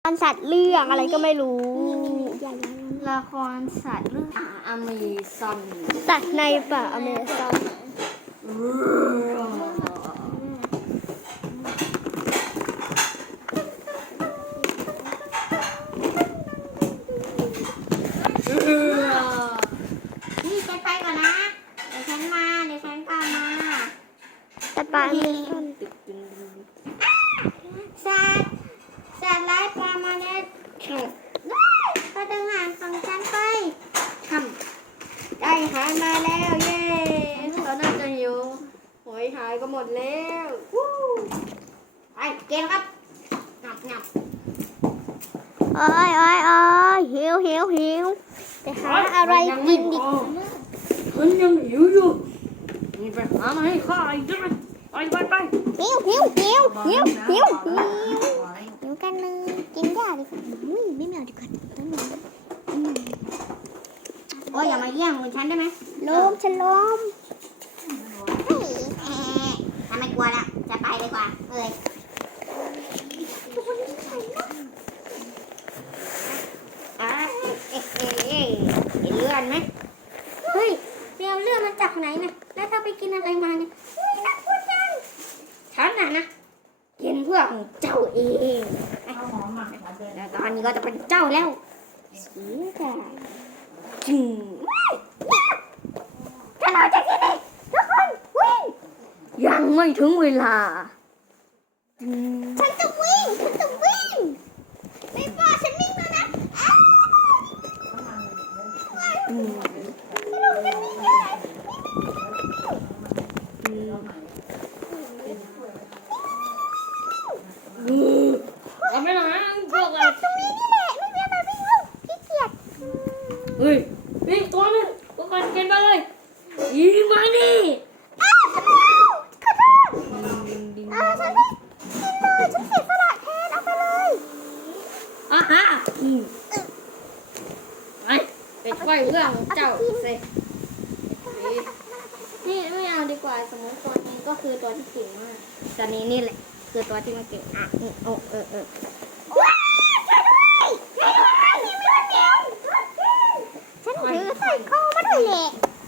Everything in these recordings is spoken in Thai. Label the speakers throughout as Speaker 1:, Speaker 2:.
Speaker 1: สัตว์เรื่องอะไรก็ไม่รู้
Speaker 2: ละครสัตว์เรื่องอเมซอน
Speaker 1: สัตว์ในป่าอเมซอน
Speaker 2: นี่ฉันไปก่อนนะเดี๋ยวฉันตามมา
Speaker 1: สัตว์ป่าอเมซอน
Speaker 2: สัตว์ไร้ปลามาเล็ดพอดึงหางของฉันไปได้หายมาแล้วเย้เขาน่าจะหิวหอยหายก็หมดแล้วไปเกมครับงับ
Speaker 1: โอ้ยหิวไปหาอะไรกินดิ
Speaker 2: ฉันยังหิวอยู่นี่ไปหามาให้ข้าอีกด้วยไป
Speaker 1: หิวกันเลยกินยาดิไม่เอาดีกว่าต้องนอน
Speaker 2: โอ้ยอย่ามาเยี่ยมคุณฉันได้ไหม
Speaker 1: ฉันล้ม
Speaker 2: ถ้าไม่กลัวแล้วจะไปดีกว่าเลยเห็นเลือดไหมเฮ้ยเรียวเลือดมันจากไหนนะแล้วถ้าไปกินอะไรมาเนี่ยน่ากลัวจังฉันนะกินเพื่อของเจ้าเองแล้วตอนนี้ก็จะเป็นเจ้าแล้วเสียใจจึงถ้าเราจะกินอีกทุกคนวิ่งยังไม่ถึงเวลา
Speaker 1: ฉันจะวิ่งไม่ป้าฉันวิ่งแล้วนะ
Speaker 2: เอาไปไหนพวกอะไร
Speaker 1: ตรงนี้นี่แหละไม่มีอะไรวิ่งลูกขี้เกียจ
Speaker 2: เฮ้ยนี่ตัวนึงพวกกันกินไปเลยยิงมานี่
Speaker 1: ขอโทษฉันไม่กินเลยฉันเสียสละแทนเอาไปเลย
Speaker 2: ฮะไปช่วยเพื่อนเจ้าสินี่ไม่เอาดีกว่าสมมติตัวนี้ก็คือตัวที่เก่งมากตัวนี้นี่แหละคือตัวที่มันเก่ง
Speaker 1: ว้าช่วยด้วยมีเลือดเดียวฉันถือใส่คอมาด้วยแหละ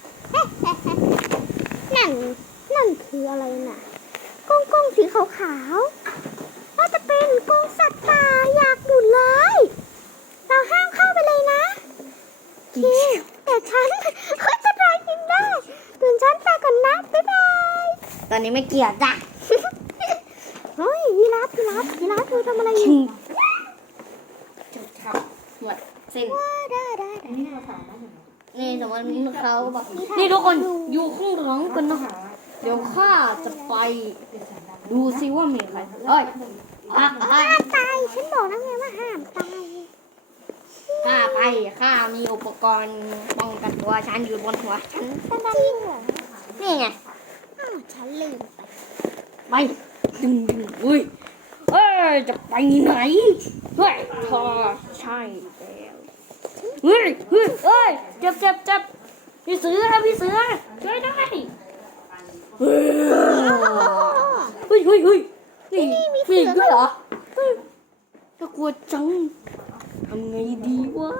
Speaker 1: นั่นคืออะไรน่ะกงสีขาวๆน่าจะเป็นกงสัตว์ป่าอยากบุญเลยเราห้ามเข้าไปเลยนะแต่ฉันก็จะได้กินได้ตื่นฉันไปก่อนนะบ๊ายบาย
Speaker 2: ตอนนี้ไม่เกี่ยวจ้ะ
Speaker 1: เฮ้ยยีราฟเธอทำอะไรอยู่
Speaker 2: จบครับหมดสิ้นนี่สมมติเขาบอกนี่ทุกคนอยู่ข้างหลังกันนะเดี๋ยวข้าจะไปดูซิว่ามีใคร
Speaker 1: ห้ามตายฉันบอกแล้วไงว่าห้ามตาย
Speaker 2: ข้ามีอุปกรณ์ป้องกันตัวฉันอยู่บนหัวฉันนี่ไง
Speaker 1: ฉันลืม
Speaker 2: ไปดึงอุ้ยจะไปไหนเฮ้ยพอใช่แล้วเฮ้ยเจ็บพี่เสือช่วยได้เฮ้ยนี่มีด้วยเหรอจะกลัวจังทำไงดีวะ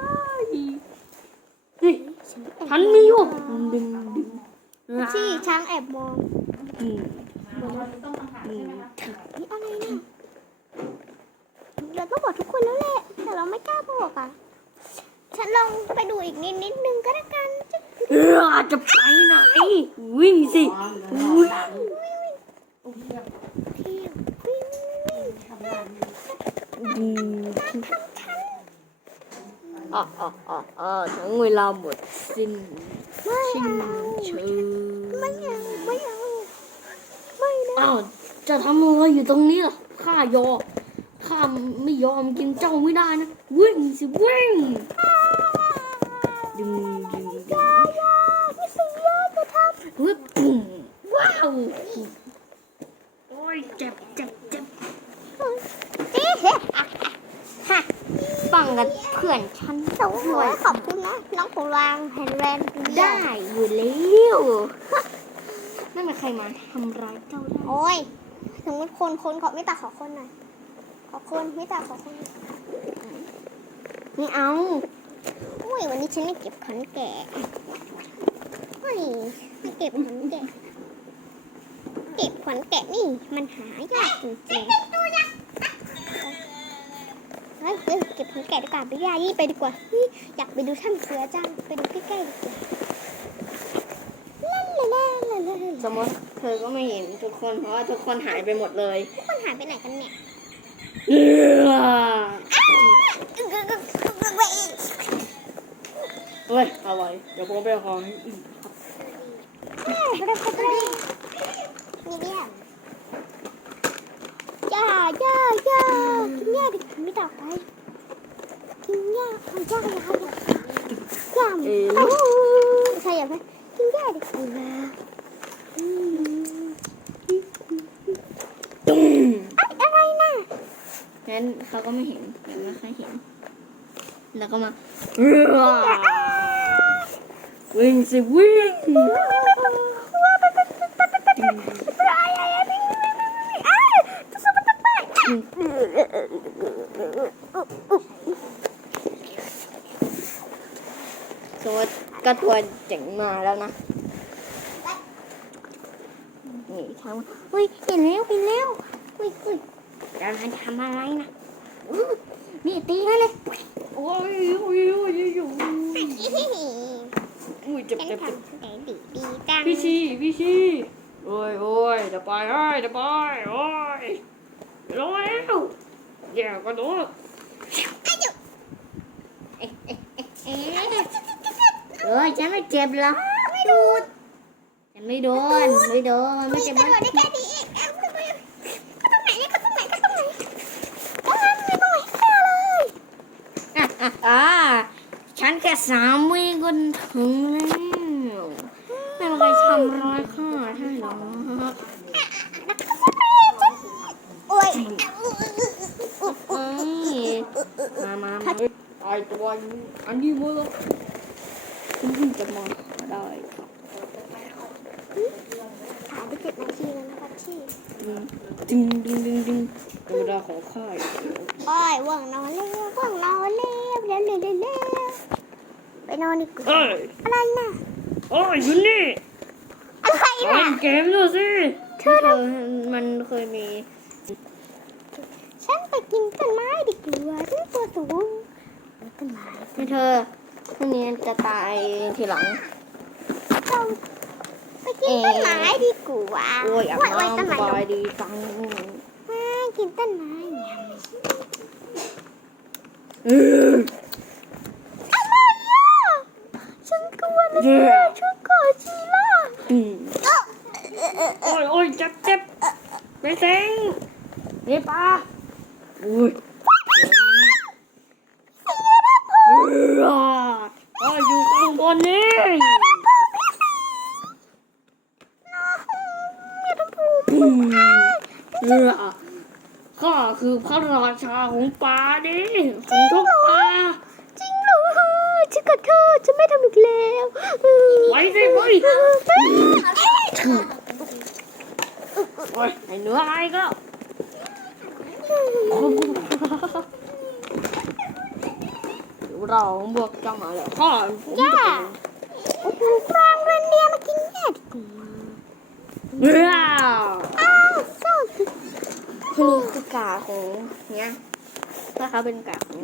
Speaker 2: ฉันมีอยู่ดึง
Speaker 1: ที่ช้างแอบมอง
Speaker 2: นี่
Speaker 1: อะไรเนี่ยเราต้องบอกทุกคนแล้วแหละแต่เราไม่กล้าบอกอ่ะฉันลองไปดูอีกนิดนึงก็แล้วกัน
Speaker 2: จะไปไหนวิ่งสิถึงเวลาหมดสิ้นชิงเชิญ
Speaker 1: ไม่เอา
Speaker 2: อ้าวจะทำอะไรอยู่ตรงนี้ล่ะข้าไม่ยอมกินเจ้าไม่ได้นะวิ่งสิวิ่งดึง
Speaker 1: พี่เสือจะทำ
Speaker 2: ปุ่มว้าวโอ้ยเจ็บฟังกันเพื่อนฉัน
Speaker 1: สวยขอบคุณนะน้องของวางแฮนด์แรน
Speaker 2: ได้อยู่แล้วไม่มีใครมาทำร้ายเจ้าได้
Speaker 1: โอ้ยถึงคนขอไม่ตาขอคนหน่อยขอคนไม่ตาขอคน
Speaker 2: ไม่เอา
Speaker 1: อุ้ยวันนี้ฉันไม่เก็บขนแกะอุ้ยไม่เก็บขนแกะเก็บขนแกะนี่มันหายากจริงๆเฮ้ยเก็บขนแกะดีกว่าไปย่ายี่ไปดีกว่าอยากไปดูถ้ำเสือจังไปดูใกล้ๆดีกว่า
Speaker 2: สมมติเธอก็ไม่เห็นทุกคนเพราะว่าทุกคนหายไปหมดเลย
Speaker 1: ทุกคนหายไปไหนกันเนี่ย
Speaker 2: เฮ้ยอะไรเดี๋ยวผมไปของอีก
Speaker 1: นี่เนี่ยย่ากินหญ้าดิไม่ต่อไปกินหญ้าของย่ายใช่ไหมกินหญ้าดิอะไรน่ะ
Speaker 2: งั้นเขาก็ไม่เห็นยังไม่ค่อยเห็น แล้วก็มาวิ่งสิวิ่งสมมติก็ตัวเจ๋งมาแล้วนะนี่ทางเฮ้ยเห็นแล้วเฮ้ยจะมาทำอะไรนะนี่ตีกันเลยโอ้ยเจ็บ
Speaker 1: ฉันทำได้ดีจัง
Speaker 2: พี่ชีโอ้ยเดี๋ยวไปโอ้ยโอ้ยร้อยแล้วแย่ก็โดนเอ้ยฉันไม่เจ็บหรอกฉันไม่โดนไม่เจ็บ
Speaker 1: ตำรวจได้แค่นี้เองเขาตรงไหนเนี่ยเขาตรงไหนไม่ตรงไหนเลย
Speaker 2: ฉันแค่3 วิก็ถึงแล้วไม่มีใครทำร้ายข้าใช่หรอ
Speaker 1: โอ้ย
Speaker 2: มาไอตัวอันนี้มั้งคุณเพิ่งจะมาได้ครับ
Speaker 1: ถ่ายไป7 นาทีแล้วนะครับที่
Speaker 2: ดึงเวลาของข้า
Speaker 1: โอ้ยว่างนอนเร็วไปนอนดีกว่าอะไรน่ะ
Speaker 2: โอ้ยอยู่นี่
Speaker 1: อะไรน่ะ
Speaker 2: เกมดูสิมันเคยมี
Speaker 1: ฉันไปกินต้นไม้ดีกว่าฉันตัวสูงต้นไม้
Speaker 2: ให้เธอพรุ่งนี้จะตายทีหลัง
Speaker 1: เราไปกินต้นไม้ดีกว่า
Speaker 2: โอ้ยอาบ
Speaker 1: ต้น
Speaker 2: น้ำ
Speaker 1: ไม้
Speaker 2: สบายดีจัง
Speaker 1: กินต้นไม้เนี่ย อะไรอ่ะฉันกลัวนะฉันกลัวชีล่า
Speaker 2: โอ้ยเจ็บไปเซ็งนี่ปลาอุ้ยอยู่ข้างบนนี่ข้าคือพระราชาของป่าดิของทุกป่า
Speaker 1: จริงเหรอฉันขอโทษฉันไม่ทำอีกแล้ว
Speaker 2: ไว้สิเว้ยโอ้ยไอ้เนื้ออะไรก็เราบวกเจ้ามาแล้วข้า
Speaker 1: ย่าโอ้โหกลางเรนเดียมากินแย่ดีกว่า
Speaker 2: ว้าว
Speaker 1: อ้าวโซ่
Speaker 2: ที่นี่คือกาของเนี่ยถ้าเขาเป็นกาของ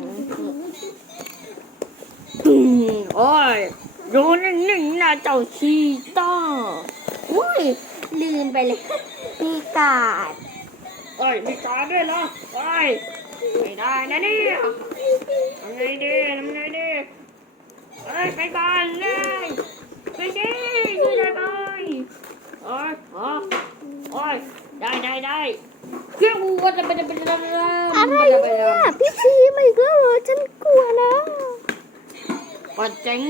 Speaker 2: โอ้ยอยู่นิ่งๆนะเจ้าชีต้าอุ้ยลืมไปเลยมีกาดโอ้ยมีกาดด้วยเหรอโอ้ยไม่ได้นะเนี่ยทำไงดีเอ้ยไปก่อนเลยไปสิช่วยได้ไหมโอ้ยได้เครื่องวัวจะเป็น
Speaker 1: อะไรเนี่ยพี่ชีมาอีกแล้วเหรอฉันกลัวแล้ว
Speaker 2: ปัดเจ๋ง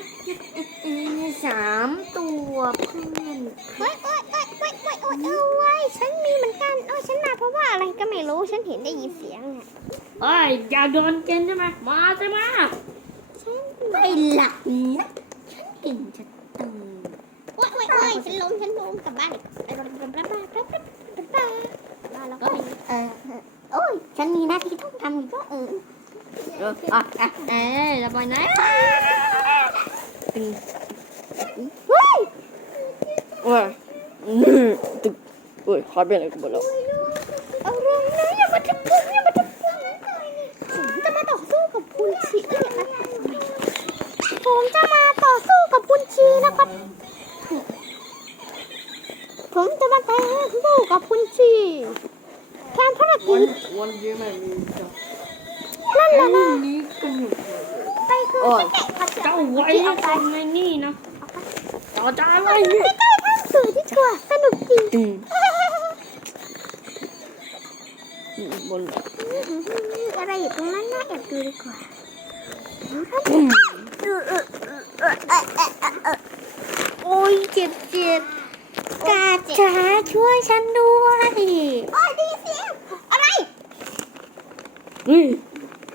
Speaker 2: 3 ตัวเพื่อน
Speaker 1: โอ้ยฉันมีเหมือนกันโอ้ยฉันมาเพราะว่าอะไรก็ไม่รู้ฉันเห็นได้ยินเสียงอ่ะ
Speaker 2: เอ้ยอย่าโดนเกณฑ์ใช่ไหมมาใช่ไหม
Speaker 1: ฉัน
Speaker 2: ไม่หลับเนี่ยฉันเก่งจะตื่น
Speaker 1: โอ้ยฉันล้มกลับบ้านบ้านแล้วก็โอ้ยฉันมีหน้าที่ต้องทำอีกก็
Speaker 2: จะไปไหนตึง
Speaker 1: เฮ้ย
Speaker 3: โอ้ยตึกโอ้ยหายไปไหนกันหมดแล้ว
Speaker 1: เอาเรื่องนะอย่ามาทึบผมอย่ามาทึบผมผมจะมาต่อสู้กับคุณชีผมจะมาต่อสู้กับคุณชีนะครับ ผมจะมาต่อสู้กับคุณชีแทนภารกิจ
Speaker 3: วันนี้ไม่มีจ้ะ
Speaker 1: นั่นแหละนะ
Speaker 3: นี้กันอยู่
Speaker 1: ไปคือ
Speaker 3: โอ้ย
Speaker 2: เจ้าไว้คนในนี่นะต่อจ้าไว้
Speaker 1: ใกล้ๆท่านสื่อที่ชัวร์สนุกจริง
Speaker 3: ตึงบน
Speaker 1: อะไรอยู่ตรงนั้นน่าแอบดูดีกว่าโอ้ยเจ็บกาจ๋าช่วยฉันด้วยโอ้ยดีเสียงอะไร
Speaker 3: เฮ้ยเอา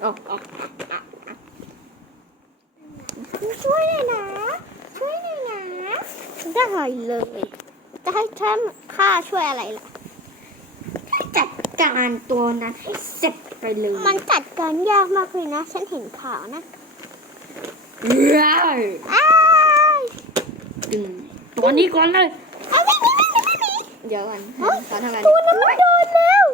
Speaker 1: ช่วยหน่อยนะช่วยหน่อยนะได้เลยจะให้ฉันข้าช่วยอะไรล่ะ
Speaker 2: จัดการตัวนั้นให้เสร็จไปเลย
Speaker 1: มันจัดการยากมากเลยนะ ฉันเห็นข่าวนะ
Speaker 2: ร้าย
Speaker 1: อ้าย
Speaker 2: ตึงตัวนี้ก่อนเลย
Speaker 1: เอาไม่มี
Speaker 2: เดี๋ยวก่อนตอนทำไม
Speaker 1: ตัวนั้นมันโดนแล้ว